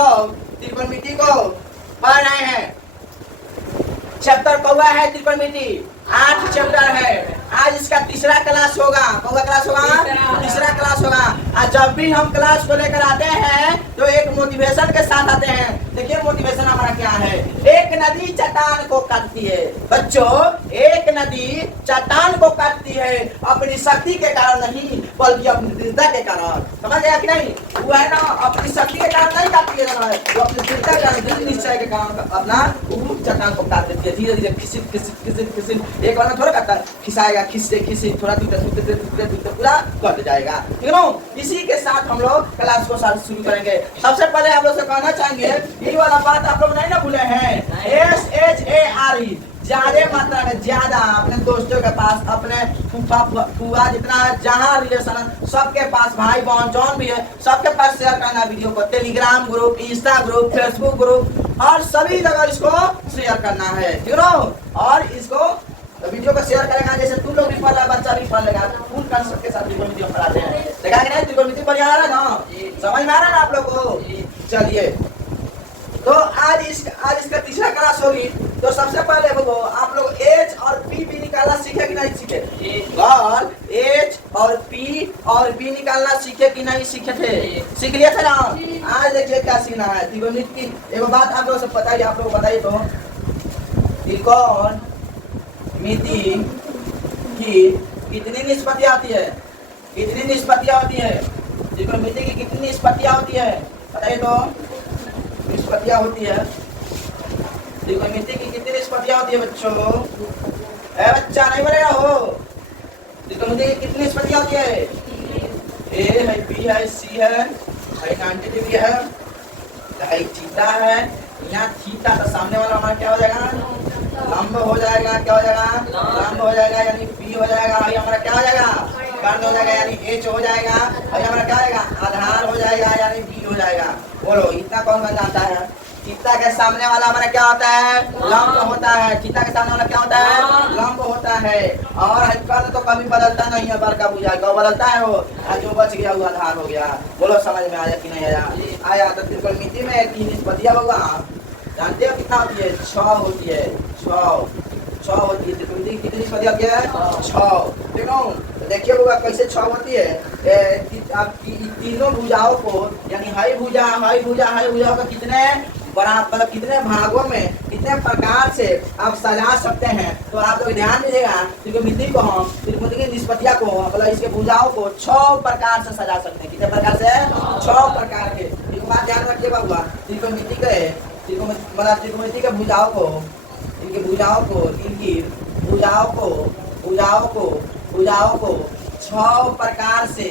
लोग त्रिकोणमिति को पढ़ रहे हैं। चैप्टर कौआ है त्रिकोणमिति, 8 चैप्टर है। आज इसका तीसरा क्लास होगा। कौआ क्लास होगा, तीसरा क्लास होगा। आज जब भी हम क्लास को लेकर आते हैं तो एक मोटिवेशन के साथ आते हैं। देखिए मोटिवेशन हमारा क्या है। एक नदी चट्टान को काटती है बच्चों, एक नदी चट्टान को काटती है अपनी शक्ति के कारण नहीं, बल्कि अपनी दृढ़ता के कारण। समझ गया कि नहीं? वो है ना, अपनी शक्ति के कारण नहीं काटती है, वो अपनी दृढ़ता के कारण, दृढ़ निश्चय के कारण अपना वो चट्टान को काट देती है। धीरे धीरे खिसिट खिसिट खिसिट खिसिट, एक बार में थोड़ा काटता, खिसाएगा, खिसते खिसे थोड़ा पूरा कट जाएगा। ठीक है। इसी के साथ हम लोग क्लास को शुरू करेंगे। सबसे पहले हम लोग से कहना चाहेंगे, ये वाला बात आप लोग नहीं ना भूले हैं, SHARE, ज्यादा मात्रा में, ज्यादा अपने दोस्तों के पास, अपने फूफा जितना है, जहाँ रिलेशन है सबके पास, भाई बहन जौन भी है सबके पास शेयर करना वीडियो को। Telegram group, Insta group, Facebook group और सभी जगह इसको शेयर करना है। ठीक है। और इसको वीडियो को शेयर करेगा, जैसे तुम लोग भी पढ़ रहा, बच्चा भी पढ़ लेगा। फुल कंसेप्ट के साथ त्रिकोणमिति हम पढ़ाते हैं। देखा कि नहीं? त्रिकोणमिति बढ़िया आ रहा है ना, समझ में आ रहा है ना आप लोग को? चलिए, तो आज इसका तीसरा क्लास होगी। तो सबसे पहले वो आप लोग एच और पी भी निकालना सीखे कि नहीं सीखे? और एच और पी और बी निकालना सीखे कि नहीं सीखे थे? सीख लिया था ना? आज देखिए क्या सीना है त्रिकोणमिति की। एक बात आप लोग से पता है, आप लोग बताइए तो, त्रिकोण मिति की कितनी निष्पत्तियां होती है? कितनी निष्पत्तियां होती है? त्रिकोणमिति की कितनी निष्पत्तियां होती है बताइए तो? निष्पत्तियां होती है त्रिकोणमिति की कितनी निष्पत्तियां होती है बच्चों? बच्चा नहीं बोलेगा हो। त्रिकोणमिति की कितनी निष्पत्तियां होती है? ए है, बी है, सी है, 90 डिग्री है, थीटा है। यहाँ थीटा तो सामने वाला हमारा क्या हो जाएगा? लंब हो जाएगा। क्या हो जाएगा? लंब हो जाएगा, यानी पी हो जाएगा। और हमारा क्या हो जाएगा? कर्ण हो जाएगा, यानी एच हो जाएगा। और हमारा क्या हो जाएगा? आधार हो जाएगा, यानी बी हो जाएगा। बोलो इतना कौन बन जाता है? थीटा के सामने वाला हमारा क्या होता है? लंब होता है। थीटा के सामने वाला क्या होता है? लंब होता है। और कर्ण तो कभी बदलता नहीं है, बड़का भुजा का बदलता है वो, जो बच गया वो आधार हो गया। बोलो समझ में आया कि नहीं आया? आया। तो त्रिकोणमिति में की निष्पत्तियां होगा जानते हो कितना होती है? 6 होती है। 6 होती है। त्रिकोणमिति की कितनी निष्पत्तियां होती है? 6। ठीक है। तो देखिए होगा कैसे 6 होती है। तीनों भुजाओं को, यानी हई भुजा को कितने बराबर, कितने भागों में, कितने प्रकार से आप सजा सकते हैं। तो आप लोग ध्यान दीजिएगा, त्रिकोणमिति को हम, त्रिकोणमिति की निष्पत्तियां को, मतलब इसके भुजाओं को 6 प्रकार से सजा सकते हैं। कितने प्रकार से? 6 प्रकार के। एक बात ध्यान रखिएगा हुआ, त्रिकोणमिति के भुजाओं को, इनकी भुजाओं को 6 प्रकार से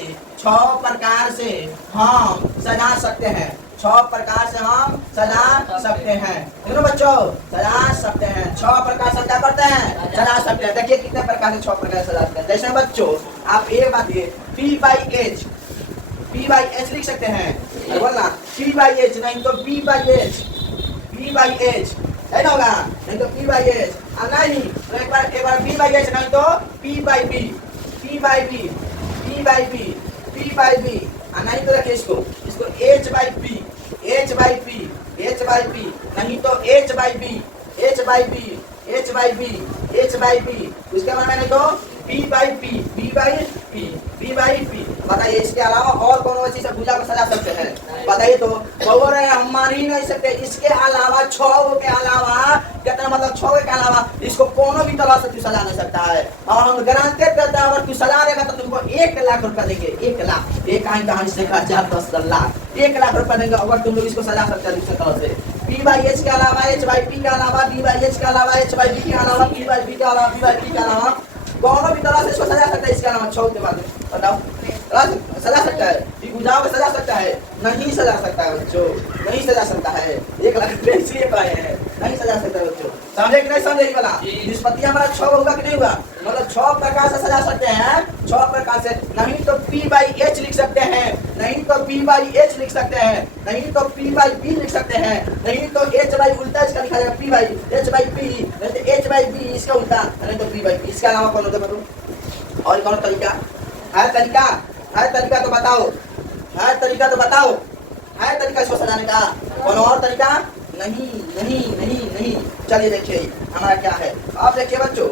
हम सजा सकते हैं। 6 प्रकार से हम सजा सकते हैं। देखो बच्चों, सजा सकते हैं। 6 प्रकार से क्या करते हैं? सजा सकते हैं। देखिए कितने प्रकार से 6 प्रकार से सजा सकते हैं। जैसे बच्चों आप एक बात ये P बाई एच लिख सकते हैं। बोलना P बाई एच, नहीं तो B बाई एच है ना होगा, नहीं तो P बाई एच। नहीं तो एक बार B बाई एच, नहीं तो P बाई बी, नहीं तो रखिए इसको H बाई पी, नहीं तो H बाई बी, उसके बाद में नहीं तो B बाई पी। बताइए इसके अलावा और कौन सी चीज भुजा को सजा सकते हैं? बताइए तो। बोल रहे हम मान ही नहीं सकते। इसके अलावा 6 के अलावा, कितना मतलब 6 के अलावा इसको कोनो भी तरह से तू सजा नहीं सकता है। और हम गारंटेड करते हैं, अगर तू सजा देगा तो तुमको 1 लाख रुपया देंगे। 1 लाख, एक कहानी से 10 लाख, 1 लाख रुपया देंगे अगर तुम लोग इसको सजा सकते हैं दूसरे तरह से। P बाई एच के अलावा, H बाई पी के अलावा, B बाई एच के अलावा, H बाई बी के अलावा, P बाई बी के अलावा, B बाई पी के अलावा, कौन भी तरह से इसको सजा सकता है। इसके अलावा 6 के बाद बताओ सजा सकता है? भुजाओं को सजा सकता है? नहीं सजा सकता है बच्चों, नहीं सजा सकता है। 1 लाख रुपये इसलिए पाए हैं, नहीं सजा सकता है बच्चों। समझे कि नहीं समझे? ये वाला निष्पत्ति हमारा 6 होगा कि नहीं होगा? मतलब 6 प्रकार से सजा सकते हैं। 6 प्रकार से, नहीं तो P बाई एच लिख सकते हैं, नहीं तो B बाई एच लिख सकते हैं, नहीं तो P बाई बी लिख सकते हैं, नहीं तो H बाई उल्टा इसका लिखा जाएगा P by H by P, नहीं तो H बाई B इसका उल्टा, नहीं तो B बाई P। इसके अलावा कौन होता है बताओ? और कौन तरीका है? तरीका तो बताओ, है तरीका तो बताओ। है तरीका इसको सजाने का? कोनो और तरीका? नहीं नहीं नहीं नहीं। चलिए देखिए हमारा क्या है। आप देखिए बच्चों,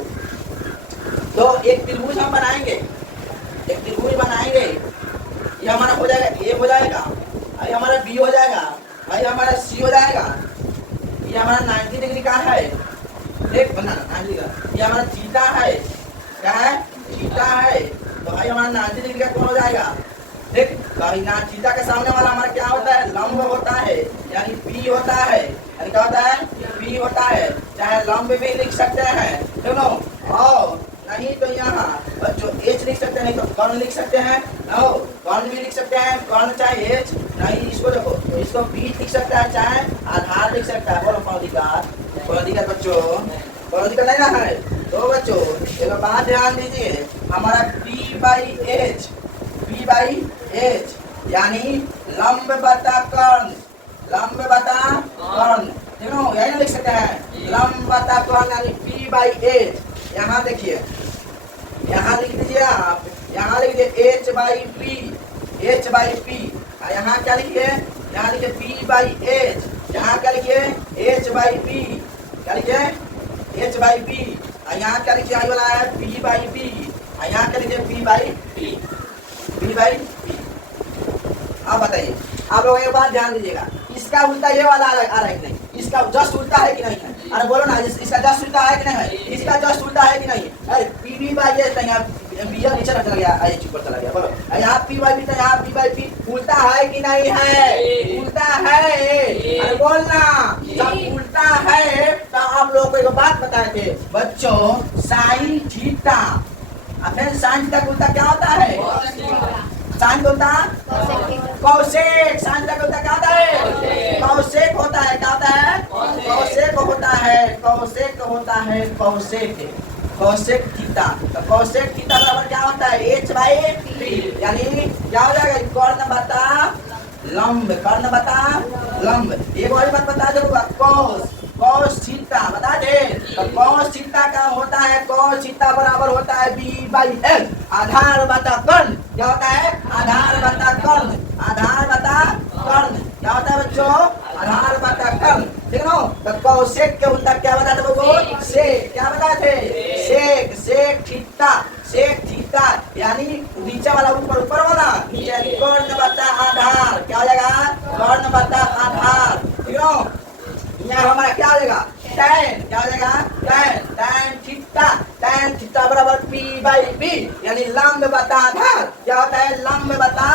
तो एक त्रिभुज हम बनाएंगे, एक त्रिभुज बनाएंगे। ये हमारा हो जाएगा, ए हो जाएगा, ये हमारा बी हो जाएगा, ये हमारा सी हो जाएगा। ये हमारा 90 डिग्री का है, देख बना 90 का। ये हमारा थीटा है, क्या है? थीटा है। तो भाई हमारा 90 डिग्री का कौन हो जाएगा? देख भाई ना, थीटा के सामने वाला हमारा क्या होता है? लंब होता है, यानी पी होता है। यानी क्या होता है? पी होता है। चाहे लंब भी लिख सकते हैं, सुनो। और नहीं तो यहाँ बच्चों एच लिख सकते हैं, नहीं तो कर्ण लिख सकते हैं। नो, कर्ण भी लिख सकते हैं, कर्ण चाहे एच। नहीं इसको देखो, इसको बीच लिख सकता है, चाहे आधार लिख सकता है। बोलो कौन अधिकार? कौन अधिकार बच्चों? कौन अधिकार नहीं ना है? तो बच्चों एक बात ध्यान दीजिए, हमारा P by H, P by H यानी लंब बटा कर्ण, लंब बटा कर्ण। देखो यही ना लिख सकते हैं, लंब बटा कर्ण यानी पी बाई एच। यहाँ देखिए, यहाँ लिख दीजिए आप, यहाँ लिख दीजिए H by P, H by P. यहाँ क्या लिखिए? यहाँ लिखिए पी बाई एच। यहाँ क्या लिखिए? H by P. क्या लिखिए? H by P. यहाँ क्या लिखिए? आई वाला है पी बाई पी। यहाँ क्या लिखिए? P by P, P by P. आप बताइए, आप लोग एक बात ध्यान दीजिएगा, इसका उल्टा ये वाला आ रहा है कि नहीं? इसका जस्ट उल्टा है कि नहीं है? अरे बोलो ना, इसका जस्ट उल्टा है कि नहीं है? इसका जस्ट उल्टा है कि नहीं? अरे पी बी बाई ये यहाँ बीजा नीचे रखने लग गया, आई ऊपर चला गया। बोलो यहाँ पी बाई पी तो यहाँ पी बाई पी उल्टा है कि नहीं है? उल्टा है। अरे बोलना, जब उल्टा है तो आप लोगों को एक बात बताए थे बच्चों, साइन थीटा। फिर साइन थीटा का उल्टा क्या होता है? साइन का उल्टा कौशेक। साइन का उल्टा क्या होता है? कौशेक होता है। क्या होता है? कौशेक होता है, कौशेक होता है, कौशेक, कौशेक थीटा। तो कौशेक थीटा बराबर क्या होता है? H by P. यानी क्या हो जाएगा? कर्ण बटा लंब, कर्ण बटा लंब। एक और बात बता दूंगा, कौस, कौस थीटा बता दे। तो कौस थीटा का होता है, कौस थीटा बराबर होता है बी बाई एल, आधार बटा कर्ण। क्या होता है? आधार बटा कर्ण, आधार बटा कर्ण। क्या होता है बच्चों? आधार बटा कर्ण। ठीक है ना? तो कौशेक के उल्टा क्या बताते वो? सेक। क्या बताते? सेक, सेक थीटा, सेक थीटा यानी नीचे वाला ऊपर, ऊपर वाला नीचे, कर्ण बटा आधार। क्या हो जाएगा? कर्ण बटा आधार। ठीक है ना? यहाँ हमारा क्या हो जाएगा? tan। क्या हो जाएगा? tan, tan theta, tan theta बराबर पी बाई पी यानी लंब बटा आधार। क्या होता है? लंब बता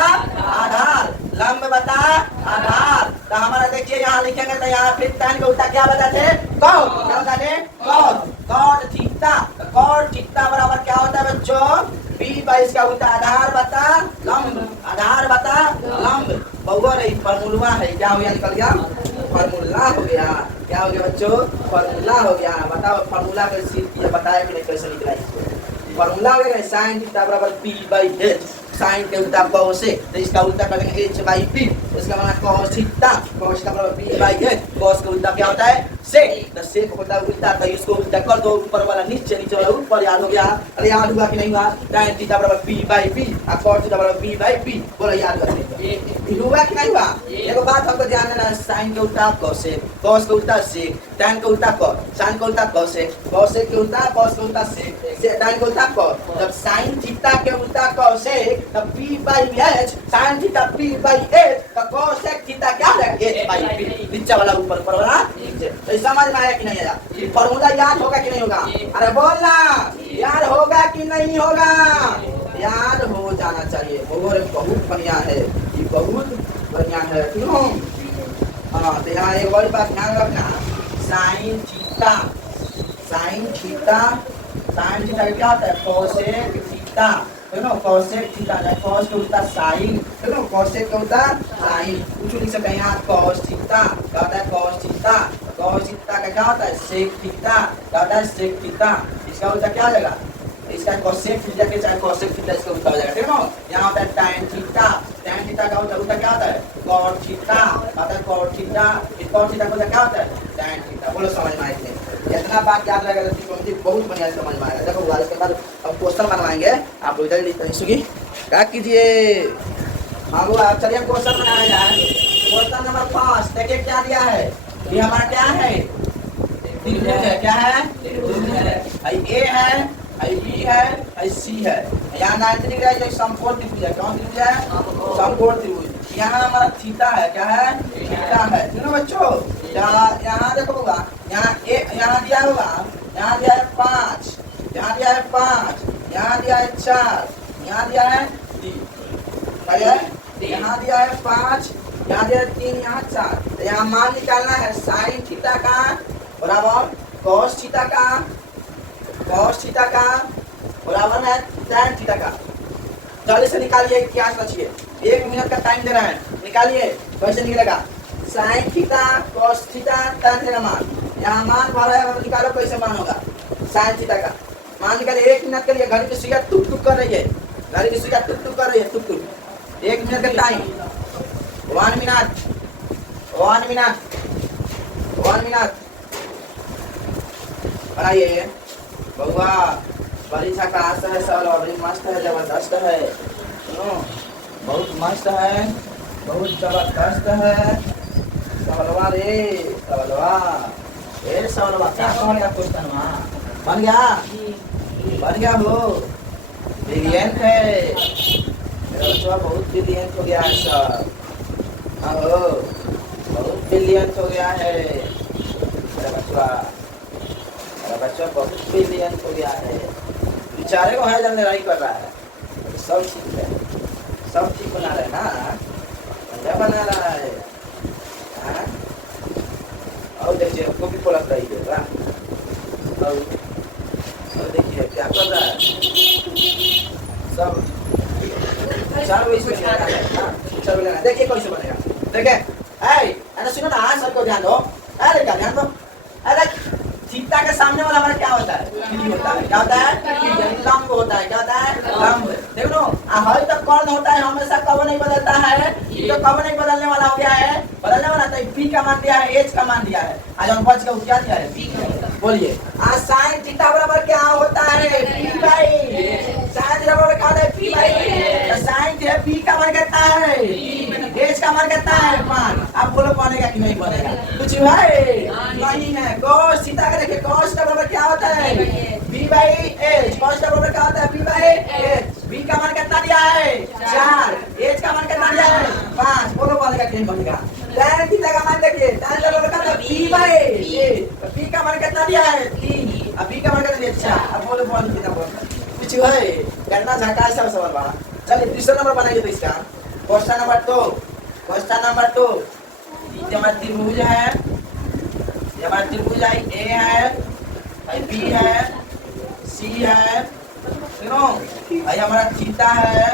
आधार, लंब बता आधार। तो हमारा देखिए यहाँ लिखेंगे तो यहाँ फिर tan का उल्टा क्या बताते? कॉट। क्या बताते? Cot, cot theta. Cot theta बराबर क्या होता है बच्चों? पी बाई इसका उल्टा आधार बता लंब, आधार बता लंब। बहुआ रही फॉर्मूला है, क्या हो गया? निकल गया, फॉर्मूला हो गया। क्या हो गया बच्चों? फॉर्मूला हो गया। बताओ फॉर्मूला कैसे बताया कि नहीं, कैसे निकला इसको? फॉर्मूला हो गया साइन थीटा बराबर पी बाई एच। साइन के उल्टा कॉसेक, तो इसका उल्टा करेंगे एच बाई पी। इसका मतलब कॉस थीटा, कॉस थीटा बराबर पी बाई एच। कॉस का उल्टा क्या होता है? सेक। तो सेक होता है उल्टा, तो इसको उल्टा कर दो, ऊपर वाला नीचे, नीचे वाला ऊपर। याद हो गया? अरे याद हुआ कि नहीं हुआ? tan थीटा बराबर पी बाई पी और कॉस थीटा बराबर पी बाई पी। बोलो याद कर ले, हुआ कि नहीं हुआ? एक बात हमको ध्यान देना, साइन के उल्टा कॉसेक, कॉस के उल्टा सेक, tan के उल्टा कॉस, साइन के उल्टा कॉसेक, कॉसेक के उल्टा कॉस के उल्टा सेक, tan के उल्टा कॉस। जब साइन थीटा के उल्टा कॉसेक तब P by H, sine theta P by H, तो कॉसेक थीटा क्या है? H by P. नीचे वाला ऊपर, ऊपर वाला नीचे। तो समझ में आया कि नहीं आया? ये फॉर्मूला याद होगा कि नहीं होगा? अरे बोलना, याद होगा कि नहीं होगा? याद हो जाना चाहिए। बहुत बढ़िया है, ये बहुत बढ़िया है। क्यों? हाँ, तो यहाँ एक और बात ध्यान रखना, sine theta, sine theta, sine theta क्या होता है? Cosec theta. देखो कॉसेक थीटा है, कॉस के उल्टा साइन। देखो कॉसेक के उल्टा साइन। कुछ लिख सकते हैं यहाँ, कॉस थीटा। क्या होता है? Cos theta. कॉस थीटा का क्या होता है? Sec theta. क्या होता है? Sec theta. इसका उल्टा क्या हो जाएगा? इसका कॉसेक थीटा के चाहे कॉसेक थीटा इसका उल्टा हो जाएगा। ठीक है ना? यहाँ होता है tan थीटा, tan थीटा का उल्टा क्या होता है? cot theta. होता है cot थीटा, cot थीटा का क्या होता है? tan theta. बोलो समझ में आएगी? इतना बात याद रहेगा तो बहुत बढ़िया समझ में आएगा। देखो इसके बाद अब क्वेश्चन बनवाएंगे, आप लोग जल्दी सुनिए, क्या कीजिए। हाँ वो चलिए क्वेश्चन बनाया जाए। क्वेश्चन नंबर 5 देखिए क्या दिया है। ये हमारा क्या है, त्रिभुज है। क्या है, त्रिभुज है। ए है, बी है, सी है। यहाँ 90 डिग्री है जो समकोण त्रिभुज है। कौन त्रिभुज है, समकोण त्रिभुज। यहाँ हमारा थीटा है। क्या है, थीटा है। सुनो बच्चों, यहाँ देखो होगा, यहाँ दिया होगा, यहाँ दिया है 5, यहाँ दिया है 5, यहाँ दिया है 4, यहाँ दिया है 3, यहाँ दिया है 5, यहाँ दिया है 3, यहाँ 4। तो यहाँ मान निकालना है साइन थीटा का बराबर कॉस थीटा का, कॉस थीटा का बराबर है tan थीटा का। जल्दी से निकालिए, इतिहास रचिए, 1 मिनट का टाइम दे रहे हैं, निकालिए कैसे निकलेगा। Sine theta cos theta tan theta मान, यहाँ मान भरा है, निकालो कैसे मान होगा साइन थीटा का। मान निकालिए, 1 मिनट के लिए घड़ी की सुइया टुक टुक कर रही है, घड़ी की सुइया टुक टुक कर रही है, टुक टुक। 1 मिनट का टाइम, 1 मिनट, 1 मिनट, 1 मिनट बनाइए। बउआ बड़ी झकास है, सब बड़ी मस्त है, जबरदस्त है। सुनो बहुत मस्त है, बहुत जबरदस्त है। सवलवा रे सवलवा, ए सवलवा क्या कौन का क्वेश्चन बन गया, बन गया वो ब्रिलियंट है मेरा बच्चा, बहुत ब्रिलियंट हो गया है सर। हाँ हो, बहुत ब्रिलियंट हो गया है मेरा बच्चा, मेरा बच्चा बहुत ब्रिलियंट हो गया है। बेचारे को है जब लड़ाई कर रहा है, सब ठीक है, सब ठीक बना रहे ना, क्या बना रहा है। हाँ? और देखिए कॉपी पलट रही है, और देखिए क्या कर रहा है, सब चार इसमें लेना है ना, चार लेना। देखिए कैसे बनेगा, देखिए ऐ सुनो ना, सर को ध्यान दो, अरे क्या ध्यान दो। अरे थीटा के सामने वाला हमारा क्या होता है, थीटा होता है। क्या होता है, लंब होता है। क्या होता है, लंब। देखो ना, हर तक कौन होता है, हमेशा कब नहीं बदलता है, तो कब नहीं बदलने वाला हो गया है, बदलने वाला। तो पी का मान दिया है, एच का मान दिया है, आज हम बच गए क्या दिया है, बोलिए। आज साइन थीटा बराबर क्या होता है, पी बाई, साइन थीटा बराबर क्या होता है, P by. Sine theta P का मान कितना है, एच का मान कितना है, 5। आप बोलो बनेगा कि नहीं बनेगा, कुछ भाई नहीं है। cos थीटा का देखिए, cos का बराबर क्या होता है, b बाई h। cos का बराबर क्या होता है, b बाई h। b का मान कितना दिया है, 4, h का मान कितना दिया है, 5। बोलो बनेगा कि नहीं बनेगा। tan थीटा का मान देखिए, tan का बराबर क्या होता है, b बाई a। b का मान कितना दिया है, 3, अब b का मान कितना दिया है, 4। अब बोलो बन कितना बनेगा, कुछ भाई करना झकास है सवाल बड़ा। चलिए तीसरा नंबर बनाइए तो इसका क्वेश्चन नंबर 2, क्वेश्चन नंबर 2। ये हमारा त्रिभुज है, ये हमारा त्रिभुज है, ए है, बी है, सी है, सुनो, ये हमारा थीटा है,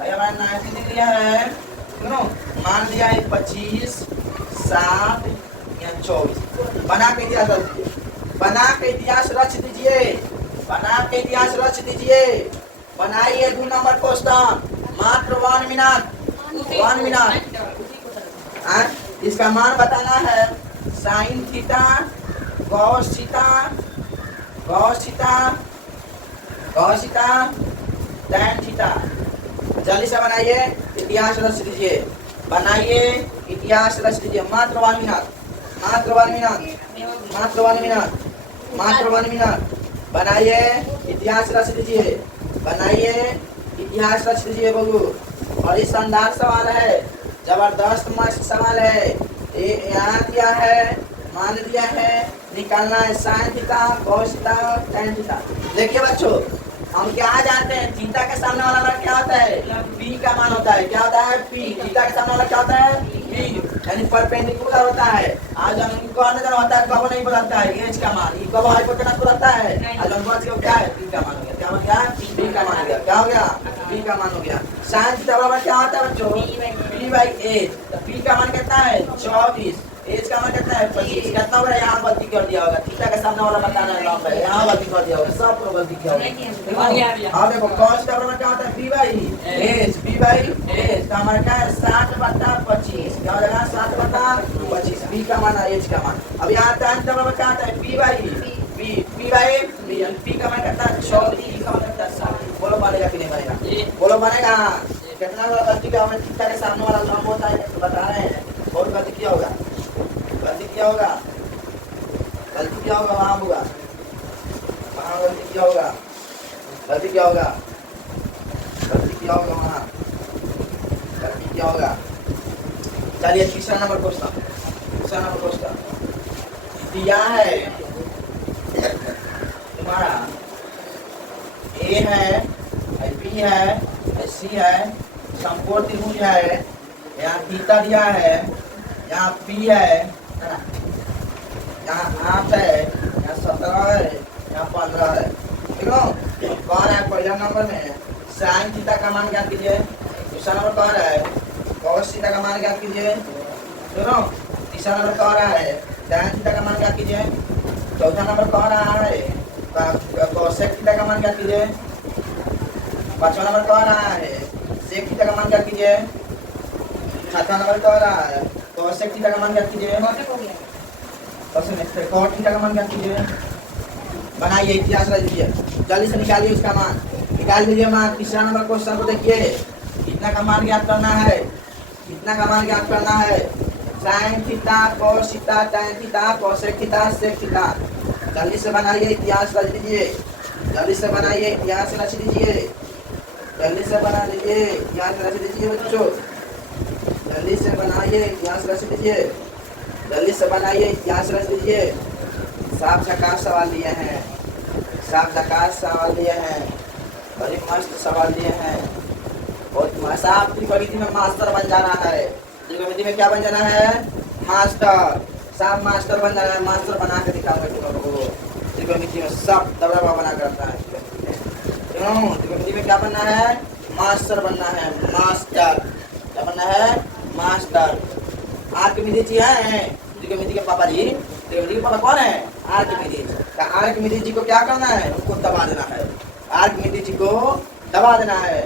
ये हमारा 90 डिग्री है, सुनो। मान लिया है 25, 7 या 24। बना के इतिहास रच दीजिए, बना के इतिहास रच दीजिए, बना के इतिहास रच दीजिए। बनाइए 2 नंबर क्वेश्चन, मात्र 1 मिनट, 1 मिनट। इसका मान बताना है sine theta cos theta, cos theta, cos theta, tan theta. जल्दी से बनाइए, इतिहास रच दीजिए, बनाइए इतिहास रच दीजिए। मात्र 1 मिनट, मात्र 1 मिनट, मात्र 1 मिनट, मात्र 1 मिनट। बनाइए इतिहास रच दीजिए, बनाइए इतिहास रच दीजिए बबू। और ये शानदार सवाल है, जबरदस्त मस्त सवाल है। यहाँ दिया है, मान दिया है, निकालना है sine theta cos theta tan theta. देखिए बच्चों, हम क्या जानते हैं, थीटा के सामने वाला क्या होता है, p का मान होता है। क्या होता है, p। थीटा के सामने वाला क्या होता है, p, यानी परपेंडिकुलर होता है। आज हम इनको नजर होता है, कब नहीं बदलता है, h का मान। ये कब हाइपोटेनस बदलता है, आज हम बच गए क्या है, p का मान हो गया। क्या बन गया, p का मान हो गया। क्या हो गया, p का मान हो गया। साइन थीटा बराबर क्या होता है बच्चों, p बाई h। तो p का मान कितना है, 24, एज का मान कितना है, 25। कितना हो रहा है, यहाँ गलती कर दिया होगा, थीटा के सामने वाला बताना है लंब है, यहाँ गलती कर दिया होगा, सब को गलती किया होगा। और देखो cos का बराबर क्या होता है, b by h, b by h। तो हमारा क्या है, 60/25। क्या हो जाएगा, 60/25। b का मान है, h का मान। अब यहाँ tan का बराबर क्या होता है, p by p by p का मान कितना है, 24, का मान कितना है, 60। बोलो बनेगा कि नहीं बनेगा, बोलो बनेगा। कितना गलती का हमें थीटा के सामने वाला लंब होता है, बता रहे हैं। बहुत क्या होगा? गलती क्या होगा? वहां होगा, वहां गलती क्या होगा? गलती क्या होगा? गलती क्या होगा? वहां गलती क्या होगा? चलिए तीसरा नंबर क्वेश्चन, दूसरा नंबर क्वेश्चन दिया है तुम्हारा, ए है, बी है, सी है, समकोण त्रिभुज है, यहाँ थीटा दिया है, यहाँ पी है ना, यहाँ 8 है, यहाँ 17 है, यहाँ 15 है। ठीक है, कौन है पहला नंबर में साइन थीटा का मान ज्ञात कीजिए। दूसरा नंबर कौन है कॉस थीटा का मान ज्ञात कीजिए। सुनो, तीसरा नंबर कौन है tan थीटा का मान ज्ञात कीजिए। चौथा नंबर कौन रहा है कोसेक थीटा का मान ज्ञात कीजिए। पांचवा नंबर कौन रहा है सेक थीटा का मान ज्ञात कीजिए। छठवां नंबर कौन रहा है कोसेक थीटा का मान ज्ञात कीजिए। कॉट थीटा का मान ज्ञात कीजिए। बनाइए, इतिहास रख दीजिए, जल्दी से निकालिए उसका मान, निकाल दीजिए मान। तीसरा नंबर क्वेश्चन को देखिए, कितना का मान ज्ञात करना है, कितना का मान ज्ञात करना है। Sine theta cos theta tan theta cosec theta sec theta. जल्दी से बनाइए, इतिहास रच दीजिए, जल्दी से बनाइए, इतिहास रच दीजिए, जल्दी से बना दीजिए, इतिहास रच दीजिए बच्चों, जल्दी से बनाइए, इतिहास रच दीजिए, जल्दी से बनाइए, इतिहास रच दीजिए। साफ सकार सवाल दिए हैं, साफ सकार सवाल दिए हैं, बड़े मस्त सवाल दिए हैं। और साफ त्रिकोणमिति में मास्टर बन जाना है, त्रिकोणमिति में क्या बन जाना है मास्टर, सब मास्टर बन जाना है। मास्टर बना के दिखाऊंगा तुम लोगों को, त्रिकोणमिति में सब दबदबा बना कर रखना है। क्यों त्रिकोणमिति में क्या बनना है मास्टर बनना है, मास्टर क्या बनना है मास्टर। आर्किमिडीज जी है त्रिकोणमिति के पापा जी, त्रिकोणमिति के पापा कौन है आर्किमिडीज। आर्किमिडीज जी को क्या करना है, उनको दबा देना है, आर्किमिडीज जी को दबा देना है।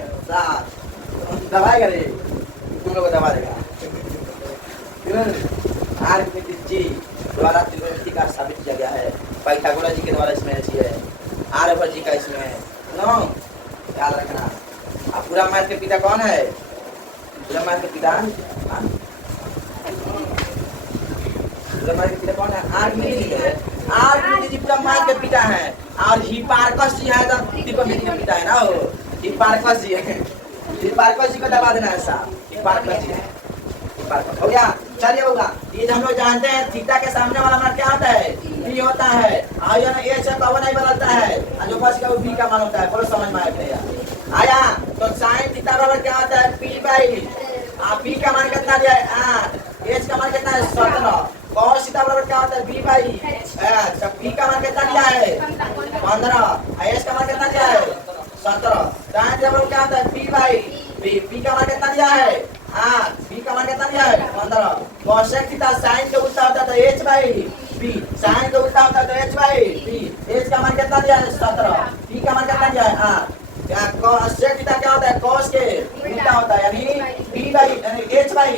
दबाएगा रे तुम लोग को दबा देगा। आर्किमिडीज जी द्वारा त्रिकोणमिति का साबित किया गया है, पाइथागोरस जी के द्वारा इसमें अच्छी है, आर्यभट्ट जी का इसमें है। ख्याल रखना। अब पूरा मैथ के पिता कौन है, पूरा मैथ के पिता कौन है आर्किमिडीज है। आर्किमिडीज जी पूरा मैथ के पिता है, और हिपार्कस जी है तो त्रिकोणमिति के पिता है ना, वो हिपार्कस जी है। हिपार्कस जी को दबा देना है साहब, हिपार्कस जी है, हिपार्कस हो गया। चलिए होगा, ये हम लोग जानते हैं थीटा के सामने वाला मान क्या होता है बी होता है, और ये ए से कब नहीं बदलता है, और जो बच गया वो बी का मान होता है। बोलो समझ में आया। तो साइन थीटा बराबर क्या होता है पी बाई, आप पी का मान कितना दिया है 8, एच का मान कितना है 17, कॉस थीटा बराबर क्या होता है बी बाई एच, तो पी का मान कितना दिया है 15, एच का मान कितना दिया है 17, tan थीटा बराबर क्या होता है पी बाई बी, पी का मान कितना दिया है 8, बी का मान कितना दिया है 15, कोसेक थीटा साइन के उल्टा होता है तो एच बाई बी, साइन के उल्टा होता है तो एच बाई बी, एच का मान कितना दिया है 17, बी का मान कितना दिया है 8। सेक थीटा क्या होता है कॉस के उल्टा होता है, यानी बी बाई यानी H by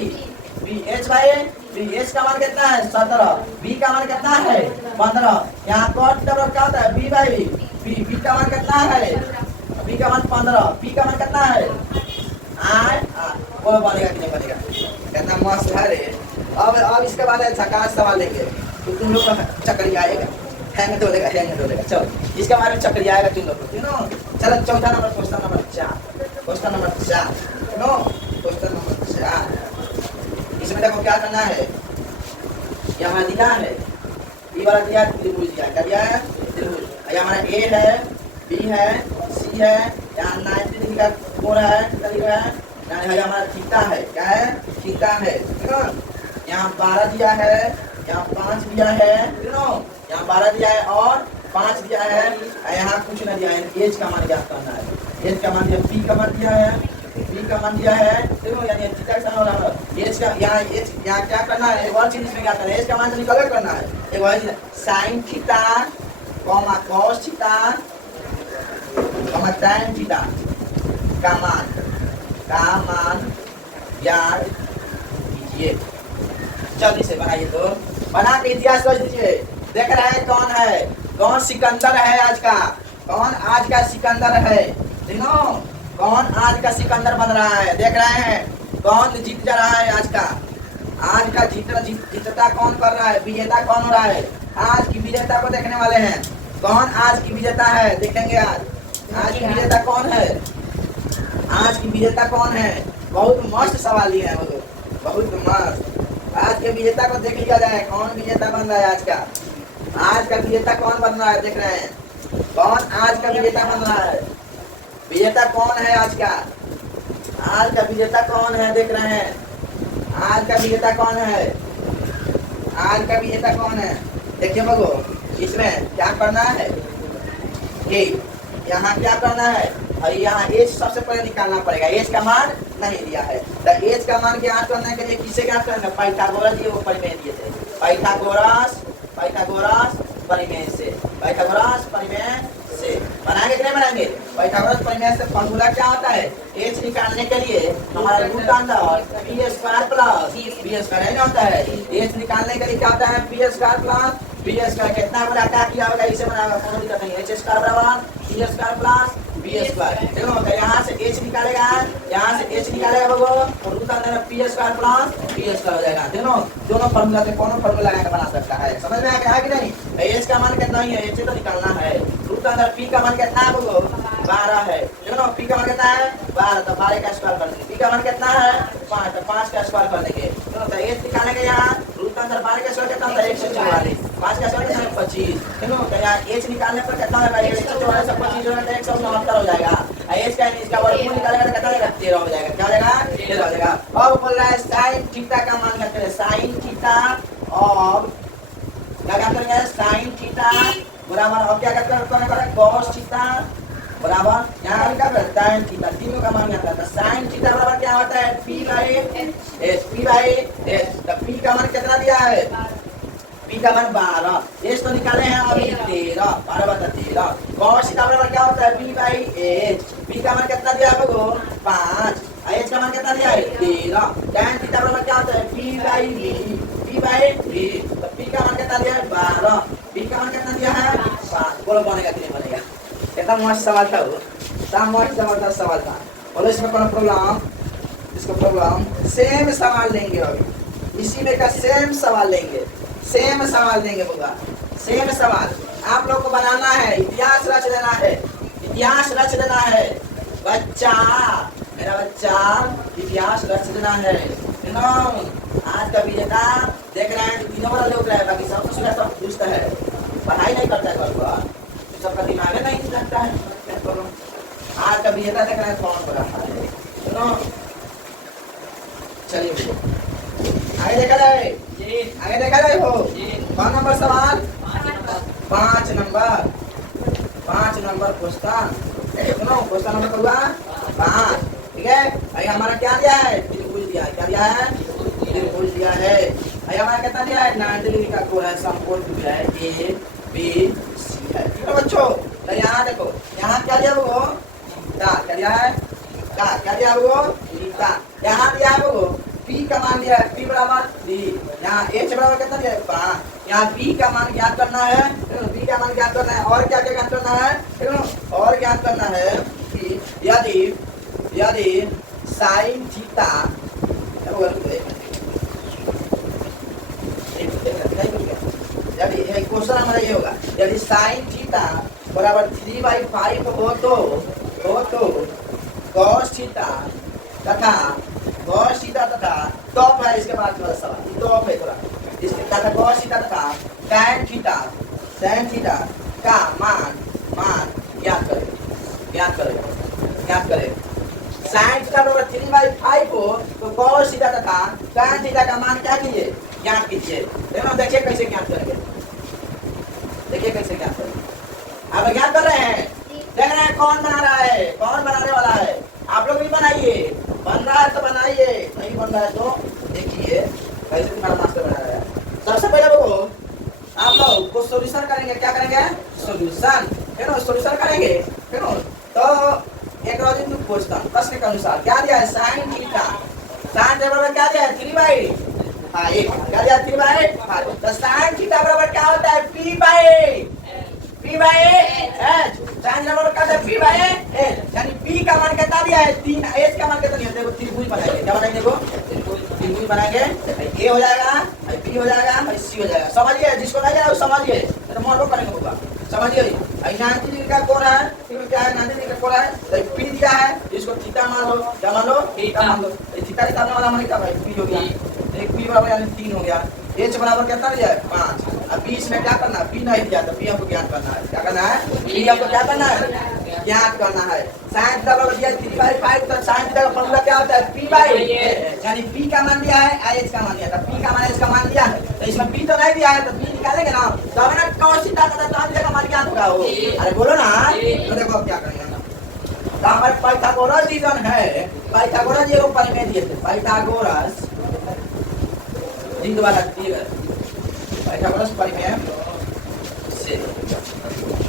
B, H by B, H का मान कितना है 17, बी का मान कितना है 15। यहाँ कॉट थीटा क्या होता है बी बाई बी, बी का मान कितना है बी का मान 15, बी का मान कितना है वो बनेगा कि नहीं बनेगा, कितना मस्त है रे। अब इसके बाद झकास सवाल लेंगे, तो तुम लोग चक्कर आएगा, हैंग तो लेगा, हैंग तो लेगा। चलो इसके बारे में चक्कर आएगा तुम लोग को। चलो चौथा number question number 4, question number 4 no, question number 4। इसमें देखो क्या करना है, यहाँ दिया है ये वाला दिया त्रिभुज दिया, क्या दिया है त्रिभुज। यहाँ हमारा ए है बी है सी है, यहाँ 90 डिग्री का कोण है, हमारा थीटा है, क्या है थीटा है। यहाँ 12 दिया है, यहाँ 5 दिया है, यहाँ 12 दिया है और 5 दिया है, यहाँ कुछ नहीं दिया है। एच का मान ज्ञात करना है, एच का मान दिया, पी का मान दिया है, बी का मान दिया है, यानी थीटा का मान होगा एच का। यहाँ एच यहाँ क्या करना है, एक और चीज इसमें क्या करना है, एच का मान तो निकाल करना है, एक और चीज sine theta comma cos theta comma tan theta का मान याद कीजिए। जल्दी से बनाइए, तो बना के इतिहास कर दीजिए। देख रहे हैं कौन है, कौन सिकंदर है आज का, कौन आज का सिकंदर है, तीनों कौन आज का सिकंदर बन रहा है। देख रहे हैं कौन जीत जा रहा है आज का, आज का जीतता कौन कर रहा है, विजेता कौन हो रहा है। आज की विजेता को देखने वाले हैं। कौन आज की विजेता है, देखेंगे आज की विजेता कौन है। आज की विजेता कौन है, बहुत मस्त सवाल लिए हैं वो लोग, बहुत मस्त। आज के विजेता को देख लिया जाए, कौन विजेता बन रहा है आज का। आज का विजेता कौन बन रहा है, देख रहे हैं कौन आज का विजेता बन रहा है। विजेता कौन है आज का, आज का विजेता कौन है, देख रहे हैं आज का विजेता कौन है। आज का विजेता कौन है, देखिए बगो, इसमें क्या करना है कि यहाँ क्या करना है, और यहाँ एज सबसे पहले निकालना पड़ेगा। एज का मान नहीं दिया है, तो एज का मान ज्ञात करने के लिए किसे ज्ञात करना, पाइथागोरस जी वो परिमेय दिए थे। पाइथागोरस परिमेय से, पाइथागोरस परिमेय से बनाएंगे कि नहीं बनाएंगे। पाइथागोरस परिमेय से फॉर्मूला क्या होता है, एच निकालने के लिए हमारा रूट अंदर B square plus B square होता है। एच निकालने के लिए क्या होता है, B square plus B square. कितना बड़ा क्या किया होगा, इसे बनाएगा, कोई दिक्कत नहीं। एच स्क्वायर बराबर B square plus B square. देखो तो यहाँ से एच निकालेगा, यहाँ से एच निकालेगा बगो, और रूट अंदर P square plus B square हो जाएगा। दोनों फॉर्मूला से कौन फॉर्मूला लगा के बना सकता है, समझ में आया कि नहीं। एच का मान कितना ही है, एच तो निकालना है। रूट अंदर पी का मान कितना है बगो, 12 है। देखो पी का मान कितना है 12, तो 12 का स्क्वायर कर देंगे। पी का मान कितना है 5, तो 5 का स्क्वायर कर देंगे। तो एच निकालेंगे, यहाँ रूट अंदर 12 का स्क्वायर कितना होता है 144, 5 का स्क्वायर कितना है 25। देखो तो यहाँ एच निकालने पर कितना होगा, 144 से 25 होगा तो 169 हो जाएगा। एच का इसका वर्गमूल निकालेगा तो कितना होगा 13 हो जाएगा। क्या हो जाएगा 13 हो जाएगा। अब बोल रहा है साइन थीटा का मान करते हैं, साइन थीटा। अब क्या करेंगे, साइन थीटा बराबर, अब क्या करते हैं cos थीटा बराबर, यहाँ क्या करता है थीटा, तीनों का मान क्या करता है। साइन थीटा बराबर क्या होता है p by H, p by H. तो p का मान कितना दिया है, p का मान 12, एच तो निकाले हैं अभी 13, 12 बटा 13। cos थीटा बराबर क्या होता है p बाई एच, p का मान कितना दिया है वो 5, एच का मान कितना दिया है 13। tan थीटा बराबर क्या होता है p by v, p by v। तो p का मान कितना दिया है 12, p का मान कितना दिया है 5। बोलो बनेगा कि नहीं बनेगा। कितना मस्त सवाल था वो, कितना मस्त जबरदस्त सवाल था। बोलो इसमें कौन प्रॉब्लम, इसको प्रॉब्लम सेम सवाल लेंगे, अभी इसी में का सेम सवाल लेंगे, सेम सवाल देंगे होगा, सेम सवाल आप लोग को बनाना है। इतिहास रच देना है, इतिहास रच देना है बच्चा, मेरा बच्चा इतिहास रच देना है। आज का विजेता देख रहे हैं, तीनों बड़ा लोग रहे, बाकी सब कुछ सब दुष्ट है, पढ़ाई नहीं करता है, सबका दिमाग नहीं लगता है। आज का विजेता देख रहे हैं कौन बड़ा है। चलिए आगे देखा जाए, आगे देखा जाए हो। कौन नंबर सवाल, 5 number, 5 number question. Question number हुआ 5, ठीक है। अभी हमारा क्या दिया है, त्रिभुज दिया है। क्या दिया है, त्रिभुज दिया है। अभी हमारा कितना दिया है, 90 डिग्री का कोण है, समकोण दिया है ए बी सी है। ठीक है बच्चों, तो यहाँ देखो, यहाँ क्या दिया वो क्या दिया है, क्या दिया वो थीटा। यहाँ दिया है वो p का मान दिया है, p बराबर b। यहाँ h बराबर कितना दिया है 5। यहाँ b का मान ज्ञात करना है, b का मान ज्ञात करना है। और क्या क्या ज्ञात करना है, और ज्ञात करना है कि यदि साइन थीटा, यदि क्वेश्चन हमारा ये होगा, यदि साइन थीटा बराबर 3/5 हो तो cos थीटा तथा टॉप है, इसके बाद वाला सवाल टॉप है थोड़ा, इसके तथा cos थीटा तथा tan थीटा का मान ज्ञात करें। साइन थीटा बराबर 3/5 हो तो cos थीटा तथा tan थीटा का मान क्या कीजिए, ज्ञात कीजिए। देखिए कैसे ज्ञात करेंगे, देखिए कैसे ज्ञात करेंगे। आप ज्ञात कर रहे हैं, देख रहे हैं कौन बना रहा है, कौन बनाने वाला है। आप लोग भी बनाइए, बन रहा है तो बनाइए, नहीं बन रहा है तो देखिए कैसे तुम्हारा मास्टर बना रहा है। सबसे पहले वो आप लोग को सॉल्यूशन करेंगे, क्या करेंगे सॉल्यूशन, सॉल्यूशन करेंगे। तो एक क्वेश्चन प्रश्न के अनुसार क्या दिया है, साइन थीटा, साइन बराबर क्या दिया है 3/5, क्या दिया 3/5। तो साइन थीटा बराबर क्या होता है p बाई एच, साइन बराबर क्या है p बाई एच। यानी p का मान कितना दिया है 3, h का मान कितना दिया है। देखो त्रिभुज बनाएंगे, क्या बनाएंगे, देखो त्रिभुज बनाएंगे। ए हो जाएगा, बी हो जाएगा, सी हो जाएगा। समझिए, जिसको नहीं है वो समझिए, तो मन को करेंगे होगा। समझिए, 90 डिग्री का कोण है, क्या है 90 डिग्री का कोण है, तो पी दिया है, इसको थीटा मान लो, क्या मान लो, थीटा मान लो। थीटा निकालने वाला हमारे क्या भाई, पी हो गया, एक पी बराबर यानी 3 हो गया। एच बराबर कितना दिया है, 5। अब बी इसमें क्या करना है, पी नहीं दिया तो पी हमको ज्ञात करना है। क्या करना है, पी हमको क्या करना है, ज्ञात करना है। साइन थीटा बराबर दिया 3/5, तो साइन थीटा का फॉर्मूला क्या होता है, पी बाई, यानी पी का मान दिया है, आई एच का मान दिया था, पी का मान एच का मान दिया है, तो इसमें पी तो नहीं दिया है, तो पी निकालेंगे ना, तो हमें ना cos थीटा का tan थीटा का मान ज्ञात होगा वो। अरे बोलो ना, तो देखो अब क्या करेंगे। तो हमारे पाइथागोरस रीजन है, पाइथागोरस ये ऊपर में दिए थे, पाइथागोरस जिंदवा लगती है, पाइथागोरस परिमेय से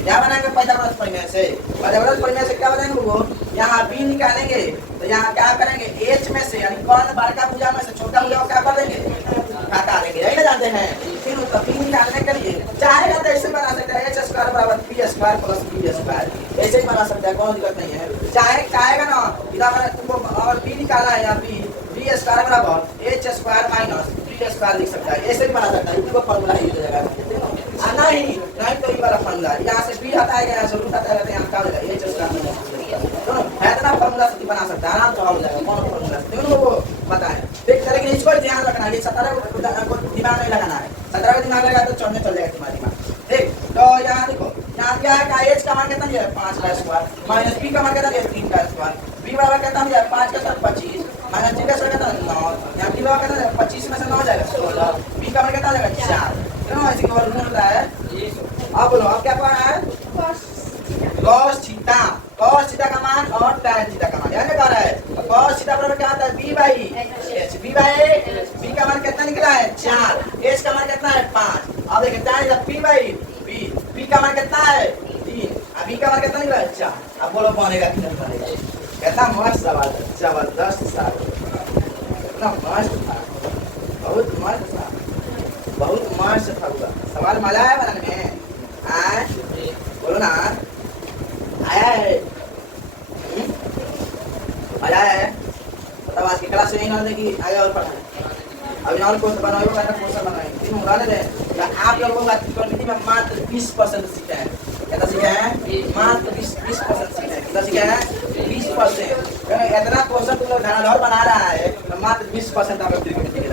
क्या बनाएंगे, पाइथागोरस परिमेय से, पाइथागोरस परिमेय से क्या बनाएंगे वो, यहाँ बी निकालेंगे, तो यहाँ क्या करेंगे, एच में से यानी कौन बड़का भुजा में से छोटा भुजा को क्या कर देंगे, घटा देंगे, यही जानते हैं। फिर उसका बी निकालने के लिए चाहेगा तो ऐसे बना सकते हैं, एच स्क्वायर बराबर P square plus B square, ऐसे ही बना सकते हैं, कोई दिक्कत नहीं है। चाहे कहेगा ना इधर मैंने तुमको और बी निकाला है, यहाँ बी स्क्वायर बराबर H square minus B square लिख सकता है, ऐसे भी बना सकता है, इसी को फॉर्मूला यूज हो जाएगा। नहीं तो ये वाला फॉर्मूला, यहाँ से बी हटाएगा, यहाँ से रूट हटाएगा, तो यहाँ क्या हो जाएगा, एच स्क्वायर दोनों है ना, फॉर्मूला से बना सकता है, आराम से हो जाएगा, कौन फॉर्मूला से दोनों को बताएं। देख लेकिन इसको ध्यान रखना है, 17 को दिमाग नहीं लगाना है, 17 को दिमाग लगा तो चढ़ने चल जाएगा तुम्हारा दिमाग। ठीक, तो यहाँ देखो, यहाँ क्या है, एच का मान कितना दिया है, 5 का स्क्वायर, माइनस बी का मान कितना दिया है, 3 का स्क्वायर, बी बराबर कितना दिया है, 5 का स्क्वायर 25, माइनस सी का स्क्वायर कितना 9, यहाँ बी बराबर कितना 25 में से 9 हो जाएगा 16, बी का मान कितना हो जाएगा 4, क्यों ऐसे केवल गुण होता है। अब बोलो अब क्या पढ़ना है, cos थीटा का मान और tan थीटा का मान, याद कर रहा है। cos थीटा बराबर क्या होता है, b बाई h, b का मान कितना निकला है 4, h का मान कितना है 5। अब देखिए tan है p बाई b का मान कितना है 3, अब b का मान कितना निकला है 4। अब बोलो बनेगा कि नहीं बनेगा, कितना मस्त सवाल है, जबरदस्त सवाल, कितना मस्त था, बहुत मस्त था, बहुत मस्त था सवाल, मजा आया बनाने में, बोलो ना आया है, मजा आया है। तब आज की क्लास में नहीं कि आगे और पढ़ा, अभी और कोर्स बनाओगे, कोर्स बनाएंगे, तीन उड़ा दे। आप लोगों का त्रिकोणमिति में मात्र 20% सीखा है, कितना सीखा है, मात्र 20% सीखा है, कितना सीखा है 20%। इतना क्वेश्चन तुम लोग धनाधर बना रहा है, तो मात्र 20% आप लोग त्रिकोणमिति के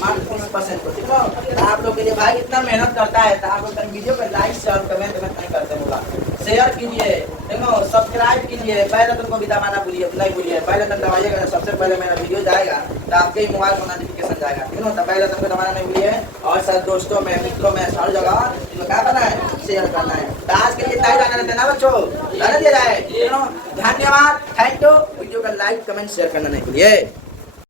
मात्र 20% को, ठीक है। आप लोग के लिए भाई इतना मेहनत करता है, तो आप लोग वीडियो पर लाइक शेयर कमेंट नहीं करते होगा, शेयर कीजिए, देखो सब्सक्राइब कीजिए, पहले तुमको भी दबाना नहीं भूलिए, पहले तक दबाइएगा, सबसे पहले मेरा वीडियो जाएगा तो आपके मोबाइल को नोटिफिकेशन जाएगा, ठीक है। तो पहले तुमको दबाना नहीं भूलिए, और सर दोस्तों में मित्रों में हर जगह क्या करना है, शेयर करना है। तो आज के लिए तय रहने देना बच्चों, रहने दिया जाए, धन्यवाद, थैंक यू। वीडियो का लाइक कमेंट शेयर करना नहीं भूलिए।